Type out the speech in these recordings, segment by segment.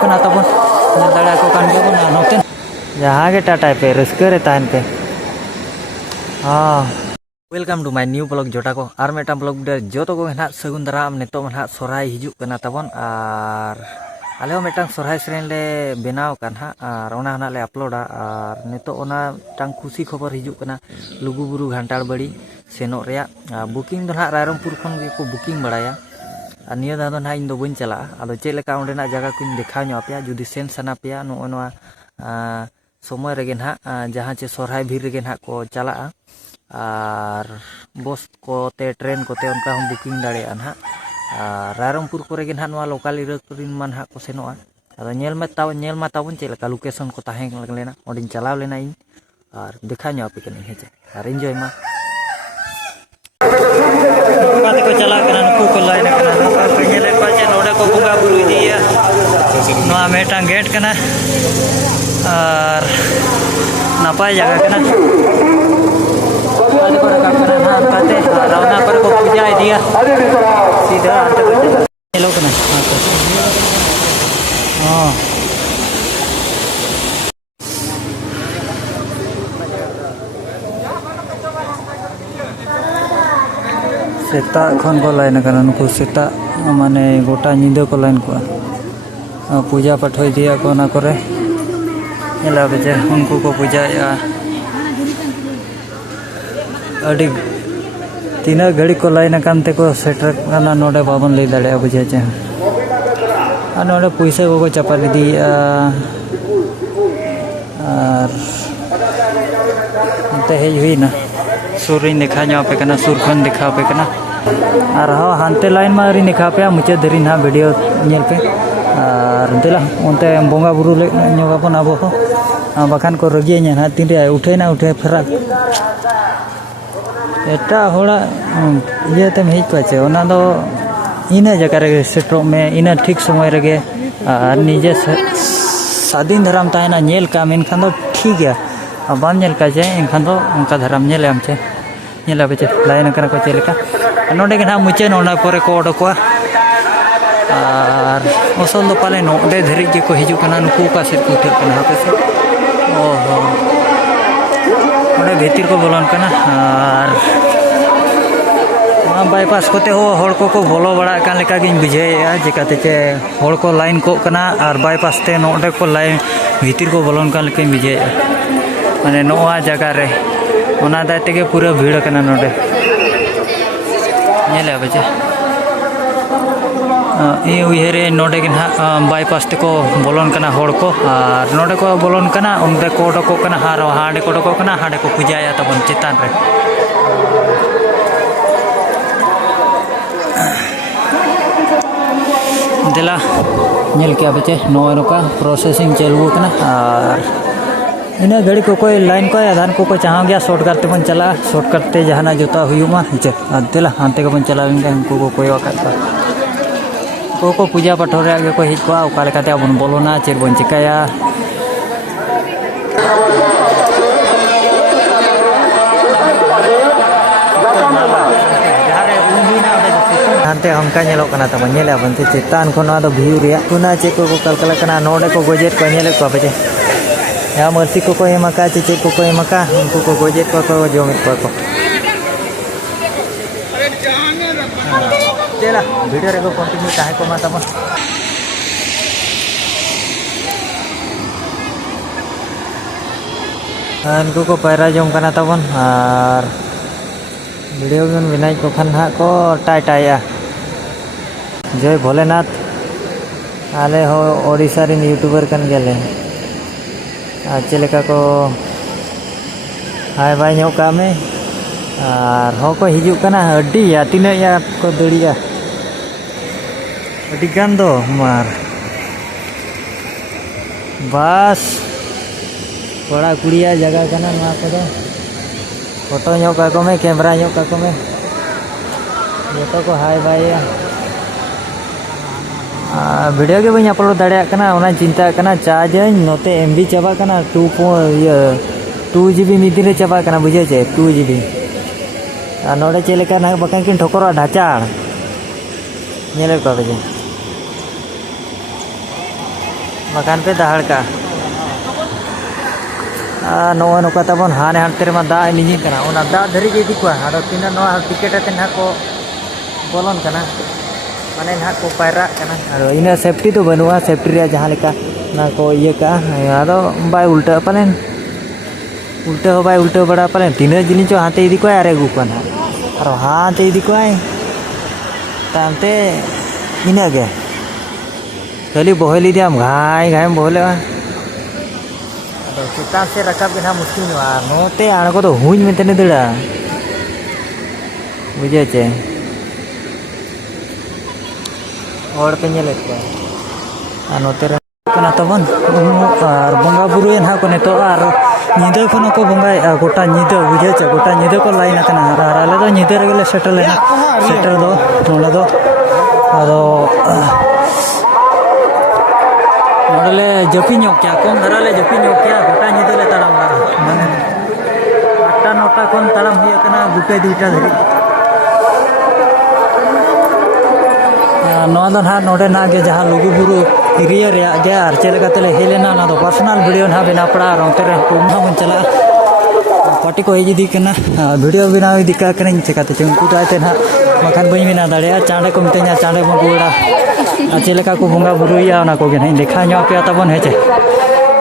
कना तबन दाड़ा को कान के बन नोते जहाँ के टाटा पे रस्के रे तान पे हाँ welcome to my new blog जोटा को आर मेटा ब्लॉग दे जो तो को ना सगुन दाराम नेतो मन हा सोराय हिजुक कना तबन आर आले हो मेटा सोराय सेरेन ले बनाव कान हा आर ओना हना ले अपलोडा आर नेतो ओना टांग खुशी खबर हिजुक कना लुगुबुरु घंटाड़ बड़ी सेनो रेया बुकिंग दो ना रायरमपुर खन के को बुकिंग बड़ाया निया दा दो ना इन दो बइन चला आदो चेक लेका ओंडेना जगह को देखा नो पे जुदी सेन सना पे नो नोआ समय रेगे ना जहाँ चे सोराय भीड़ रेगे ना को चला और बस कोते ट्रेन कोते उनका हम बुकिंग दाड़ेया ना रायरमपुर को रेगे ना लोकल इरकरिन मान हा को सेनोआ आदो नेल मा ताबन चेक लेका लोकेशन को ताहें लेना ओंडिन चलाव लेना इन और देखा नो पे कनी हेचे और एंजॉय मा को चला कना नुकु को लाइन कना को नेले को चे नोडे को बुंगा बुरु दिया नोआ मेटा गेट कना और नापाय जगह कना आदि को रखा कना ना काते रावना पर को पूजा दिया सीधा आते को चला हेलो कना हां सेता खन को लाइन कना नुकु सेता माने गोटा निंदे को लाइन को पूजा पाठ होई दिया को ना करे एला बजे उनको को पूजाया अड़ी तीना घड़ी को लाइन कानते को सेटर कना नोडे बाबन ले दाड़े बुझे चे आ नोडे पैसा को चपा दिया और ते हेज हुई ना सूरिन देखा नो पे कना सूर खन देखा पे कना और हाँ हानते लाइन मा री देखा पे मुचे धरी ना वीडियो नेल पे और देला उनते बोंगा बुरु ले न्योगापन आबो हो बाखान को रगिए ना तीन रे उठे ना उठे फराक एटा होड़ा ये तम हेज पाचे ओना दो इना जगह रे सेटरो में इना ठीक समय रे निजे स्वाधीन धराम तायना नेल का मेनखान दो ठीक है बाम नेल का जे एनखान दो उनका धराम नेल आम चे नेला बचे लाइन करा को चेलेका नोडे के ना मुचे नोना परे को ओडकोआ और ओसल दो पाले नोडे धरी जे को हिजु कना नुकु का सेट को उठे कना हापे से ओहो ओडे भीतर को बोलन कना और बाईपास कोते हो होड़ को बोलो बड़ा कान लेका गिन बुझेया जेकाते चे होड़ को लाइन को कना और बाईपास ते नोडे को लाइन भीतर को बोलन कान लेका बुझेया माने नोआ जगह रे ओना दाय तेगे पूरा भीड़ कना नोडे नेले बजे ए उहेरे नोडे के ना बाईपास ते को बोलन कना होड़ को और नोडे को बोलन कना उनदे को डको कना हार हाडे को डको कना हाडे को पूजाया तबन चितान रे दिला नेल क्या बचे नो का प्रोसेसिंग चालू कना और इन घड़ी को कोई लाइन को आधान को चाह गया शॉर्ट करते बन चला शॉर्ट करते जहाना जोता हुआ चे दिला हानते को बन चला उनको को कोई को पूजा पाठ रे को हिज को ओका लेकाते बन बोलोना चेक बन चिकाया हानते हमका नेलो कना त नेले बन चितान को ना दो व्यू रे कुना चेक को कलकला कना नोडे को गोजेट को नेले को बजे या मर्सी को एमका चेचे को एमका उनको को गोजे को जमे को चला वीडियो रे को कंटिन्यू ताहे को माता बन उनको को पैरा जम कना तबन और वीडियो गन बिनाई को खन हा को टाई टाया जय भोलेनाथ आले हो ओडिसा रे यूट्यूबर कन गेले चेलेका को हाय बाय नो का में और हो को हिजु कना अड्डी या तिना या को दड़िया अड्डी गान दो मार बस बड़ा कुड़िया जगह कना मा को दो फोटो नो का को में कैमरा नो का को में ये तो को हाय बाय या वीडियो के बी अपलोड दाड़ा कना ओना चिंता कना चार्ज नोते एमबी चाबा कना 2 GB मिद दिन चाबा कना बुझे चे 2 GB नोडे चेलेका ना बकान किन ठोकरा ढाचाड़ नेले को बजे बखान पे दहाड़ का नो नौका तबन हाने हानते रे मा दा निजी कना ओना दा धरी के दिखवा आदो तिना नो टिकेट आते ना को बोलन कना माने ना को पायरा कना आदो इना सेफ्टी तो बनुआ सेफ्टी रे जहां लेका ना को ये का आदो बाय उल्टा पालेन उल्टा हो बाय उल्टा बड़ा पालेन तिना जिनी चो हाते इदी को आरे गुकना आरो हाते इदी को आय तांते इना गे खाली बहली दिया घाय घाय बहले चिता से रकाब के ना मुश्किल नोते आड़को तो हुई में तेने दड़ा बुझे चे और पे नेले को नोते रे कना तबन और बंगा बुरु एन हा को ने तो और निदे खन को बंगा गोटा निदे बुझे चे गोटा निदे को लाइन कना आले तो निदे रे सेटल दो नोले दो आदो नोडले जपी क्या कम धराले जपी क्या गोटा निदले ताड़ाम माने 8-9 खन ताड़ाम हुई कना गुटे 2टा धरी नोआ दो ना नोडे ना गे जहां लुगु बुरु एरिया रे गे आर चेलका तेले हेलेना ना दो पर्सनल वीडियो ना बेना पड़ा रोंते रे उमा मन चला पार्टी को हेजी दी कना वीडियो बिना दिका कने चेकाते चंकु दाते ना मखान बई बिना दाड़े चांडे को मिते냐 चांडे मो गुड़ा चेलका को बंगा बुरुया ना को गे नहीं देखा ᱧᱚ पे तबन हेचे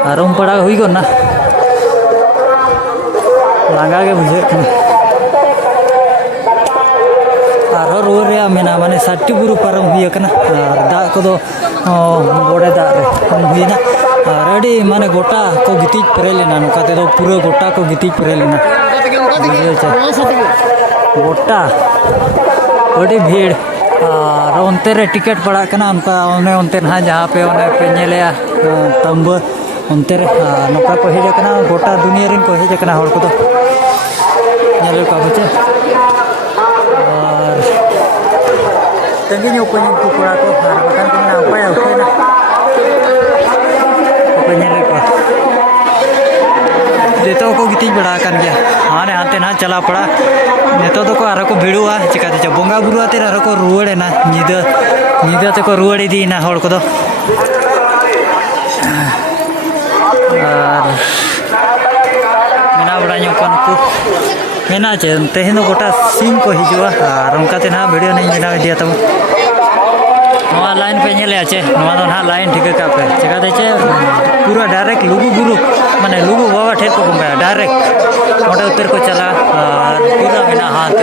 आरम पड़ा हुई गो ना लांगा के बुझे आरो रुर रे मेना माने 60 बुरु पारम हुई कना दा को दो बड़े दा रे हुई ना रेडी माने गोटा को गिती परेलेना नकाते दो पूरा गोटा को गिती परेलेना गोटा बड़ी भीड़ और उनते रे टिकट पड़ा कना उनका उनते ना जहाँ पे उन्हें पे नेले तंब उनते रे नौका को हेज कना गोटा दुनिया रिन को हेज कना हर को तो नेले का बुझे और तंगी ᱧᱚ को पड़ा को और बकान को ना उपाय उठे ना को नेले को देतो को गिती बड़ा कर गया हाने हाते ना चला पड़ा नेतो तो को आरो को भिड़ुआ चिकाते च बंगा बुरु आते आरो को रुवड़े ना निदा ते को रुवड़ी दी ना हड़ को दो और मेना बड़ा ᱧᱚ कोन को मेना चे तेहे नो गोटा सिंग को हिजुआ और उनकाते ना वीडियो नहीं मेना दिया तब नोआ लाइन पे नेले आचे नोआ दो ना लाइन ठीक का पे चिकाते चे पूरा डायरेक्ट लुगु बुरु माने लुगु बाबा ठेर को बंगा डायरेक्ट मोटे उत्तर को चला और पूरा मेना हाथ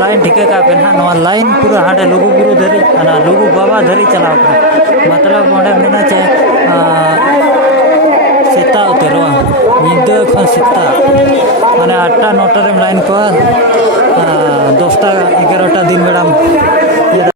लाइन ठीक का पे ना लाइन पूरा हाँ लुगु बुरु धरी लुगु बाबा धरी चलाव मतलब मेना चे सेता उतरवा निदा खन सेता माने 8-9 लाइन को 10-11 दिन बेड़ा